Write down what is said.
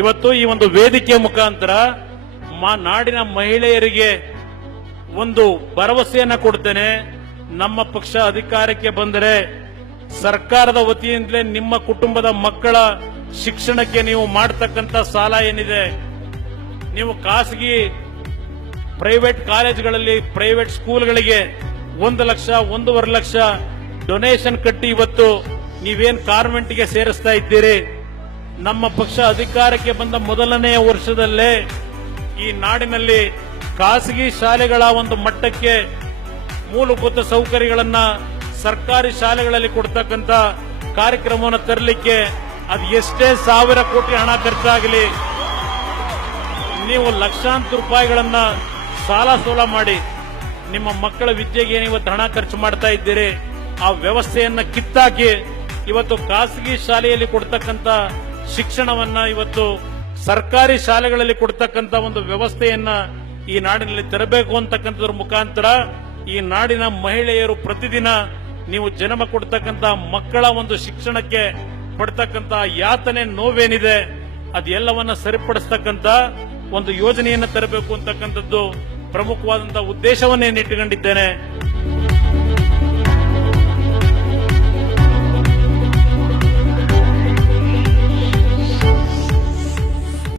ಇವತ್ತು ಈ ಒಂದು ವೇದಿಕೆ ಮುಖಾಂತರ ನಾಡಿನ ಮಹಿಳೆಯರಿಗೆ ಒಂದು ಭರವಸೆಯನ್ನ ಕೊಡ್ತೇನೆ. ನಮ್ಮ ಪಕ್ಷ ಅಧಿಕಾರಕ್ಕೆ ಬಂದರೆ ಸರ್ಕಾರದ ವತಿಯಿಂದಲೇ ನಿಮ್ಮ ಕುಟುಂಬದ ಮಕ್ಕಳ ಶಿಕ್ಷಣಕ್ಕೆ ನೀವು ಮಾಡತಕ್ಕಂತ ಸಾಲ ಏನಿದೆ, ನೀವು ಖಾಸಗಿ ಪ್ರೈವೇಟ್ ಕಾಲೇಜುಗಳಲ್ಲಿ ಪ್ರೈವೇಟ್ ಸ್ಕೂಲ್ಗಳಿಗೆ 1 ಲಕ್ಷ 1.5 ಲಕ್ಷ ಡೊನೇಷನ್ ಕಟ್ಟಿ ಇವತ್ತು ನೀವೇನ್ ಕಾನ್ವೆಂಟ್ಗೆ ಸೇರಿಸ್ತಾ ಇದ್ದೀರಿ. ನಮ್ಮ ಪಕ್ಷ ಅಧಿಕಾರಕ್ಕೆ ಬಂದ ಮೊದಲನೆಯ ವರ್ಷದಲ್ಲೇ ಈ ನಾಡಿನಲ್ಲಿ ಖಾಸಗಿ ಶಾಲೆಗಳ ಒಂದು ಮಟ್ಟಕ್ಕೆ ಮೂಲಭೂತ ಸೌಕರ್ಯಗಳನ್ನ ಸರ್ಕಾರಿ ಶಾಲೆಗಳಲ್ಲಿ ಕೊಡ್ತಕ್ಕಂತ ಕಾರ್ಯಕ್ರಮವನ್ನು ತರಲಿಕ್ಕೆ ಅದು ಎಷ್ಟೇ 1000 ಕೋಟಿ ಹಣ ಖರ್ಚಾಗಲಿ, ನೀವು ಲಕ್ಷಾಂತರ ರೂಪಾಯಿಗಳನ್ನ ಸಾಲ ಸೋಲ ಮಾಡಿ ನಿಮ್ಮ ಮಕ್ಕಳ ವಿದ್ಯೆಗೆ ಇವತ್ತು ಹಣ ಖರ್ಚು ಮಾಡ್ತಾ ಇದ್ದೀರಿ. ಆ ವ್ಯವಸ್ಥೆಯನ್ನ ಕಿತ್ತಾಕಿ ಇವತ್ತು ಖಾಸಗಿ ಶಾಲೆಯಲ್ಲಿ ಕೊಡ್ತಕ್ಕಂತ ಶಿಕ್ಷಣವನ್ನ ಇವತ್ತು ಸರ್ಕಾರಿ ಶಾಲೆಗಳಲ್ಲಿ ಕೊಡ್ತಕ್ಕಂತ ಒಂದು ವ್ಯವಸ್ಥೆಯನ್ನ ಈ ನಾಡಿನಲ್ಲಿ ತರಬೇಕು ಅಂತಕ್ಕಂಥದ್ರ ಮುಖಾಂತರ ಈ ನಾಡಿನ ಮಹಿಳೆಯರು ಪ್ರತಿದಿನ ನೀವು ಜನ್ಮ ಕೊಡ್ತಕ್ಕಂತ ಮಕ್ಕಳ ಒಂದು ಶಿಕ್ಷಣಕ್ಕೆ ಪಡ್ತಕ್ಕಂತ ಯಾತನೆ ನೋವೇನಿದೆ ಅದೆಲ್ಲವನ್ನ ಸರಿಪಡಿಸ್ತಕ್ಕಂತ ಒಂದು ಯೋಜನೆಯನ್ನ ತರಬೇಕು ಅಂತಕ್ಕಂಥದ್ದು ಪ್ರಮುಖವಾದಂತಹ ಉದ್ದೇಶವನ್ನೇ ಇಟ್ಟುಕೊಂಡಿದ್ದೇನೆ.